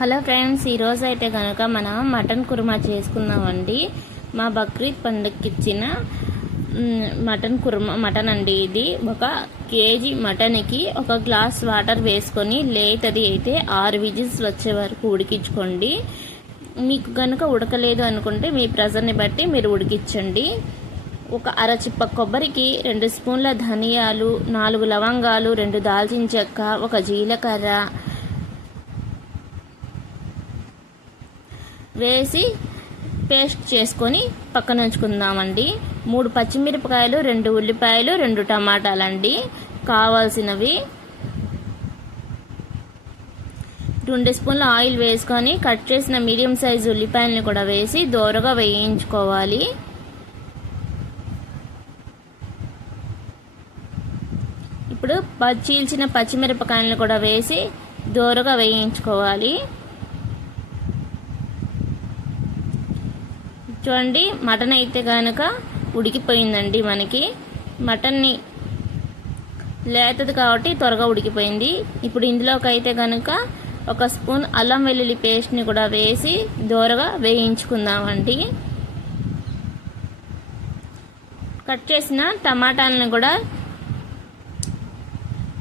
Hello friends, ఈరోజు అయితే కనుక మనం మటన్ కుర్మా చేసుకుందామండి. మా బక్రీద్ పండుగకి ఇచ్చిన మటన్ అండి. ఇది 1 కేజీ మటన్కి 1 గ్లాస్ వాటర్ వేసుకొని లేతది అయితే 6 విజిల్స్ వచ్చే వరకు ఉడికించుకోండి. మీకు కనుక ఉడకలేదు అనుకుంటే మీ ప్రెజర్ని బట్టి మీరు ఉడికించండి. 1 అరచిప్ప కొబ్బరికి 2 స్పూన్ల ధనియాలు, 4 లవంగాలు, 2 దాల్చిన చెక్క, 1 జీలకర్ర వేసి పేస్ట్ చేసుకొని పక్కన ఉంచుకుందామండి. 3 పచ్చిమిరపకాయలు, 2 ఉల్లిపాయలు, 2 టమాటాలండి కావాల్సినవి. 2 స్పూన్ల ఆయిల్ వేసుకొని కట్ చేసిన మీడియం సైజు ఉల్లిపాయలను కూడా వేసి దోరగా వేయించుకోవాలి. ఇప్పుడు చీల్చిన పచ్చిమిరపకాయలను కూడా వేసి దోరగా వేయించుకోవాలి. చూడండి, మటన్ అయితే కనుక ఉడికిపోయిందండి. మనకి మటన్ని లేతది కాబట్టి త్వరగా ఉడికిపోయింది. ఇప్పుడు ఇందులోకి అయితే కనుక 1 స్పూన్ అల్లం వెల్లుల్లి పేస్ట్ని కూడా వేసి దోరగా వేయించుకుందామండి. కట్ చేసిన టమాటాలను కూడా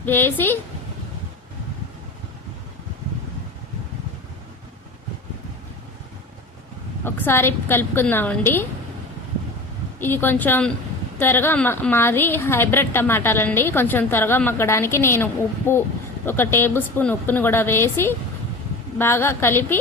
వేసి ఒకసారి కలుపుకుందామండి. ఇది కొంచెం త్వరగా మాది హైబ్రిడ్ టమాటాలండి. కొంచెం త్వరగా మగ్గడానికి నేను ఉప్పు 1 టేబుల్ స్పూన్ ఉప్పుని కూడా వేసి బాగా కలిపి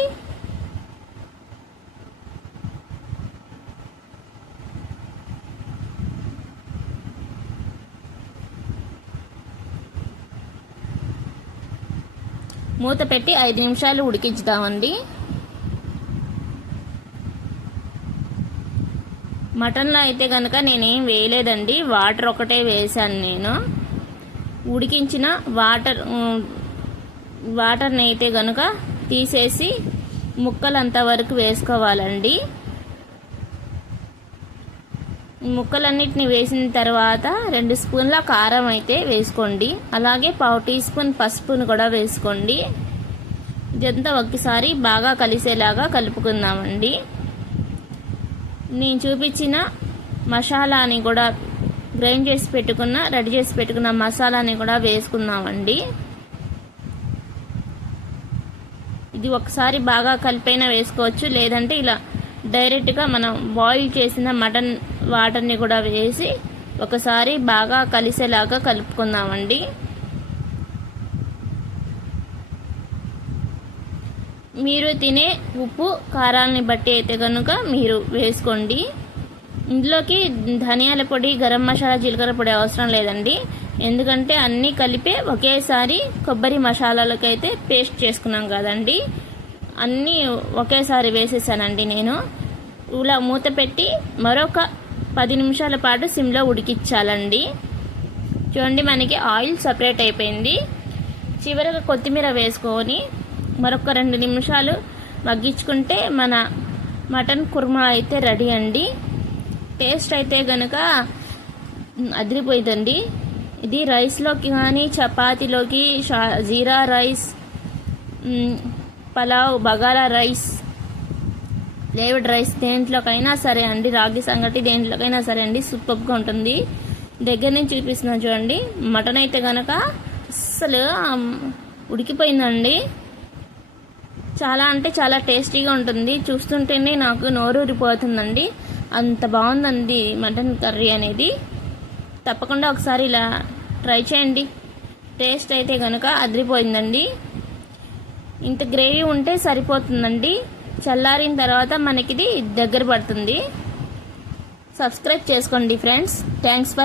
మూత పెట్టి 5 నిమిషాలు ఉడికించుదామండి. మటన్లో అయితే కనుక నేనేం వేయలేదండి, వాటర్ ఒకటే వేసాను. నేను ఉడికించిన వాటర్ని అయితే కనుక తీసేసి ముక్కలంత వరకు వేసుకోవాలండి. ముక్కలన్నిటిని వేసిన తర్వాత 2 స్పూన్ల కారం అయితే వేసుకోండి. అలాగే 1/2 టీ స్పూన్ పసుపును కూడా వేసుకోండి. ఇదంతా ఒకసారి బాగా కలిసేలాగా కలుపుకుందామండి. నేను చూపించిన మసాలాని కూడా రెడీ చేసి పెట్టుకున్న మసాలాని కూడా వేసుకుందామండి. ఇది ఒకసారి బాగా కలిపైనా వేసుకోవచ్చు, లేదంటే ఇలా డైరెక్ట్గా మనం బాయిల్ చేసిన మటన్ వాటర్ని కూడా వేసి ఒకసారి బాగా కలిసేలాగా కలుపుకుందామండి. మీరు తినే ఉప్పు కారాలని బట్టి అయితే కనుక మీరు వేసుకోండి. ఇందులోకి ధనియాల పొడి, గరం మసాలా, జీలకర్ర పొడి అవసరం లేదండి. ఎందుకంటే అన్నీ కలిపే ఒకేసారి కొబ్బరి మసాలాలకైతే పేస్ట్ చేసుకున్నాం కదండి, అన్నీ ఒకేసారి వేసేసానండి. నేను ఇలా మూత పెట్టి మరొక 10 నిమిషాల పాటు సిమ్లో ఉడికించాలండి. చూడండి, మనకి ఆయిల్ సపరేట్ అయిపోయింది. చివరగా కొత్తిమీర వేసుకొని మరొక 2 నిమిషాలు మగ్గించుకుంటే మన మటన్ కుర్మా అయితే రెడీ అండి. టేస్ట్ అయితే కనుక అదిరిపోయిందండి. ఇది రైస్లోకి కానీ, చపాతీలోకి, jeera rice, pulao, bagara rice, flavoured rice దేంట్లోకైనా సరే అండి, రాగి సంగటి దేంట్లోకైనా సరే అండి, సూపర్గా ఉంటుంది. దగ్గర నుంచి చూపిస్తున్నాను చూడండి. మటన్ అయితే కనుక అస్సలు ఉడికిపోయిందండి. చాలా అంటే చాలా టేస్టీగా ఉంటుంది. చూస్తుంటేనే నాకు నోరూరిపోతుందండి, అంత బాగుందండి మటన్ కర్రీ అనేది. తప్పకుండా ఒకసారి ఇలా ట్రై చేయండి. టేస్ట్ అయితే కనుక అదిరిపోయిందండి. ఇంత గ్రేవీ ఉంటే సరిపోతుందండి. చల్లారిన తర్వాత మనకిది దగ్గర పడుతుంది. సబ్స్క్రైబ్ చేసుకోండి ఫ్రెండ్స్. Thanks for